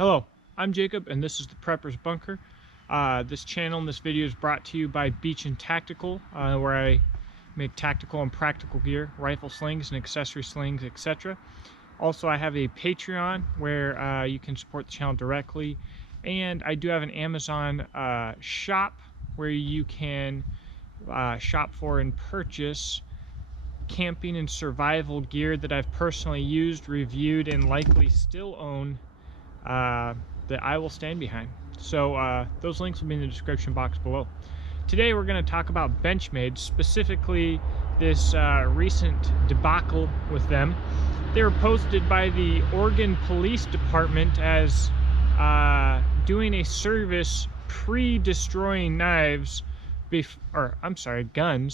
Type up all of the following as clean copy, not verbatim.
Hello, I'm Jacob and this is the Prepper's Bunker. This channel and this video is brought to you by Beach and Tactical, where I make tactical and practical gear, rifle slings and accessory slings, etc. Also, I have a Patreon where you can support the channel directly, and I do have an Amazon shop where you can shop for and purchase camping and survival gear that I've personally used, reviewed, and likely still own that I will stand behind. So those links will be in the description box below. Today we're going to talk about Benchmade, specifically this recent debacle with them. They were posted by the Oregon Police Department as doing a service pre-destroying guns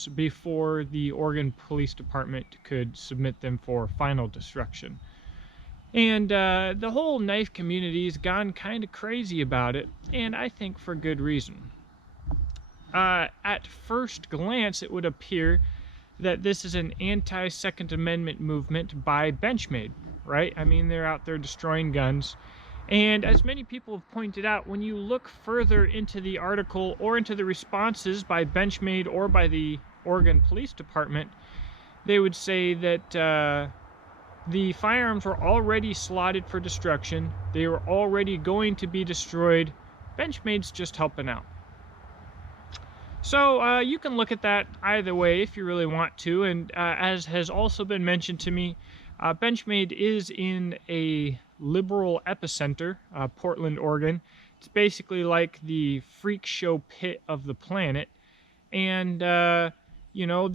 before the Oregon Police Department could submit them for final destruction. And the whole knife community's gone kind of crazy about it, and I think for good reason. At first glance, it would appear that this is an anti-Second Amendment movement by Benchmade, right? I mean, they're out there destroying guns. And as many people have pointed out, when you look further into the article or into the responses by Benchmade or by the Oregon Police Department, they would say that the firearms were already slotted for destruction. They were already going to be destroyed. Benchmade's just helping out. So you can look at that either way if you really want to. And as has also been mentioned to me, Benchmade is in a liberal epicenter, Portland, Oregon. It's basically like the freak show pit of the planet. And, you know,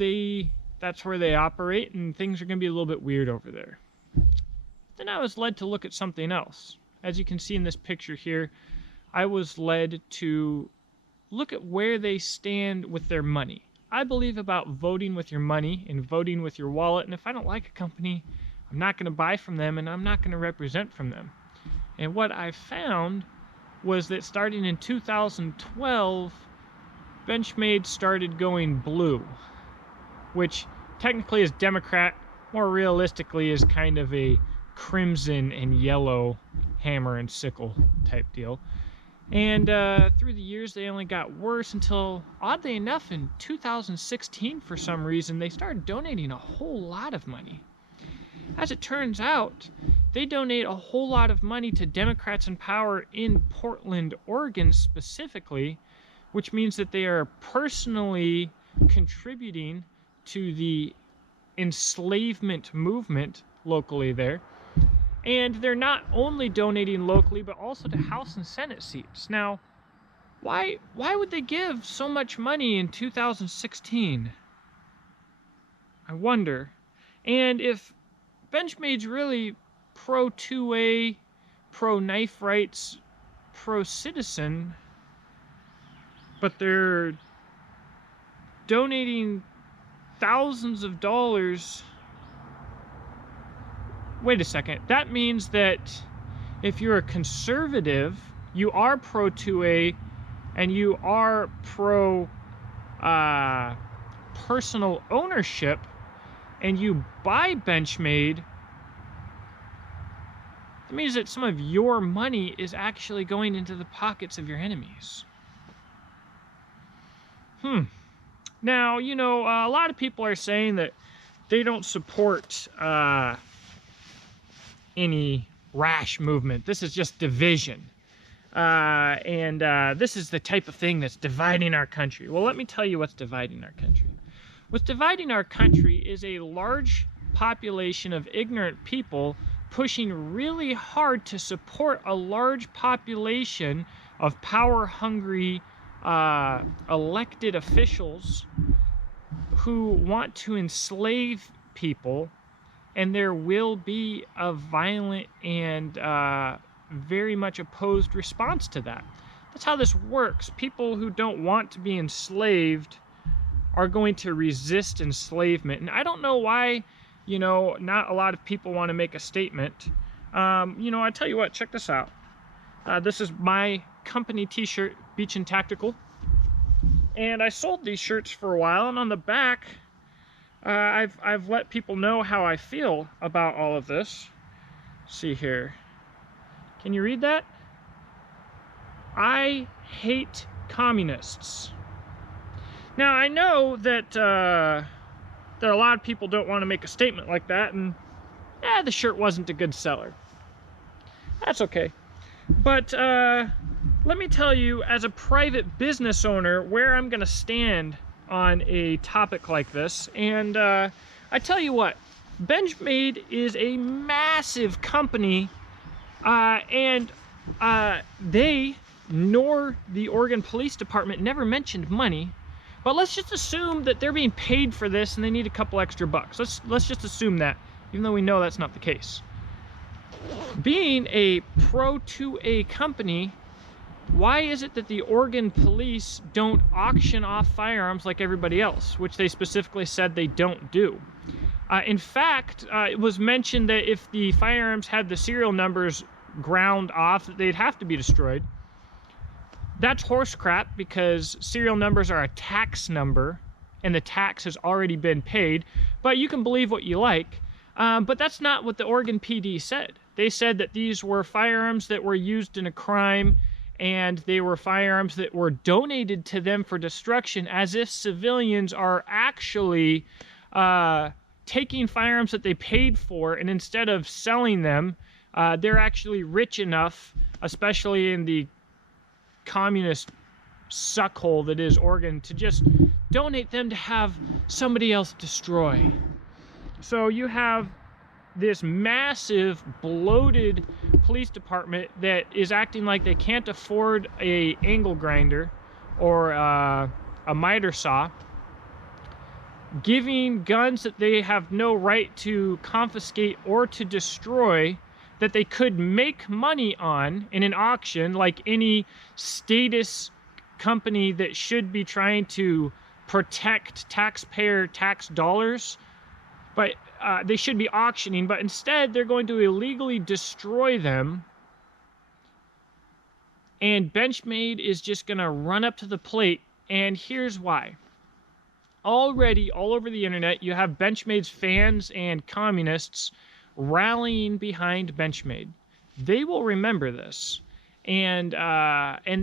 that's where they operate, and things are going to be a little bit weird over there. Then I was led to look at something else. As you can see in this picture here, I was led to look at where they stand with their money. I believe about voting with your money and voting with your wallet, and if I don't like a company, I'm not going to buy from them, and I'm not going to represent from them. And what I found was that starting in 2012, Benchmade started going blue, which technically is Democrat, more realistically is kind of a crimson and yellow hammer and sickle type deal. And through the years, they only got worse until, oddly enough, in 2016, for some reason, they started donating a whole lot of money. As it turns out, they donate a whole lot of money to Democrats in power in Portland, Oregon specifically, which means that they are personally contributing to the enslavement movement locally there. And they're not only donating locally, but also to House and Senate seats. Now, why would they give so much money in 2016? I wonder. And if Benchmade's really pro-2A, pro-knife rights, pro-citizen, but they're donating thousands of dollars. Wait a second. That means that if you're a conservative, you are pro-2A, and you are pro personal ownership, and you buy Benchmade, that means that some of your money is actually going into the pockets of your enemies. Now, you know, a lot of people are saying that they don't support any rash movement. This is just division. This is the type of thing that's dividing our country. Well, let me tell you what's dividing our country. What's dividing our country is a large population of ignorant people pushing really hard to support a large population of power-hungry elected officials who want to enslave people, and there will be a violent and very much opposed response to that. That's how this works. People who don't want to be enslaved are going to resist enslavement. And I don't know why, you know, not a lot of people want to make a statement. You know, I tell you what, check this out. This is my company t-shirt, Beach and Tactical. And I sold these shirts for a while, and on the back, I've let people know how I feel about all of this. Let's see here. Can you read that? I hate communists. Now, I know that a lot of people don't want to make a statement like that, and the shirt wasn't a good seller. That's okay. But let me tell you, as a private business owner, where I'm going to stand on a topic like this. And I tell you what, Benchmade is a massive company, and they nor the Oregon Police Department never mentioned money. But let's just assume that they're being paid for this and they need a couple extra bucks. Let's just assume that, even though we know that's not the case. Being a Pro 2A company, why is it that the Oregon police don't auction off firearms like everybody else, which they specifically said they don't do? In fact, it was mentioned that if the firearms had the serial numbers ground off, they'd have to be destroyed. That's horse crap, because serial numbers are a tax number and the tax has already been paid. But you can believe what you like. But that's not what the Oregon PD said. They said that these were firearms that were used in a crime, and they were firearms that were donated to them for destruction, as if civilians are actually taking firearms that they paid for, and instead of selling them, they're actually rich enough, especially in the communist suckhole that is Oregon, to just donate them to have somebody else destroy. So you have this massive, bloated police department that is acting like they can't afford a angle grinder or a miter saw, giving guns that they have no right to confiscate or to destroy, that they could make money on in an auction, like any status company that should be trying to protect taxpayer tax dollars. But they should be auctioning, but instead they're going to illegally destroy them. And Benchmade is just going to run up to the plate, and here's why. Already, all over the internet, you have Benchmade's fans and communists rallying behind Benchmade. They will remember this, and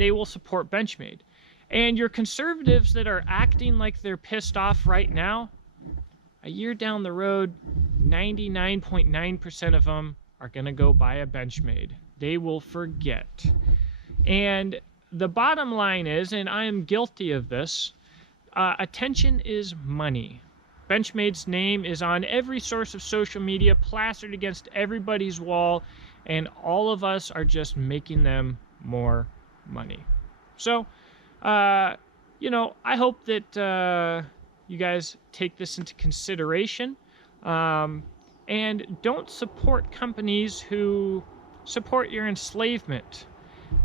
they will support Benchmade. And your conservatives that are acting like they're pissed off right now, a year down the road, 99.9% of them are going to go buy a Benchmade. They will forget. And the bottom line is, and I am guilty of this, attention is money. Benchmade's name is on every source of social media, plastered against everybody's wall, and all of us are just making them more money. So, you know, I hope that you guys take this into consideration, and don't support companies who support your enslavement.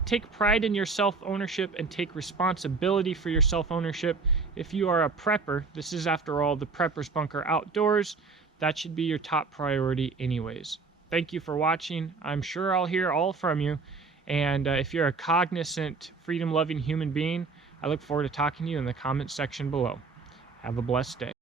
Take pride in your self-ownership and take responsibility for your self-ownership. If you are a prepper, this is, after all, the Prepper's Bunker Outdoors. That should be your top priority anyways. Thank you for watching. I'm sure I'll hear all from you. And if you're a cognizant, freedom-loving human being, I look forward to talking to you in the comments section below. Have a blessed day.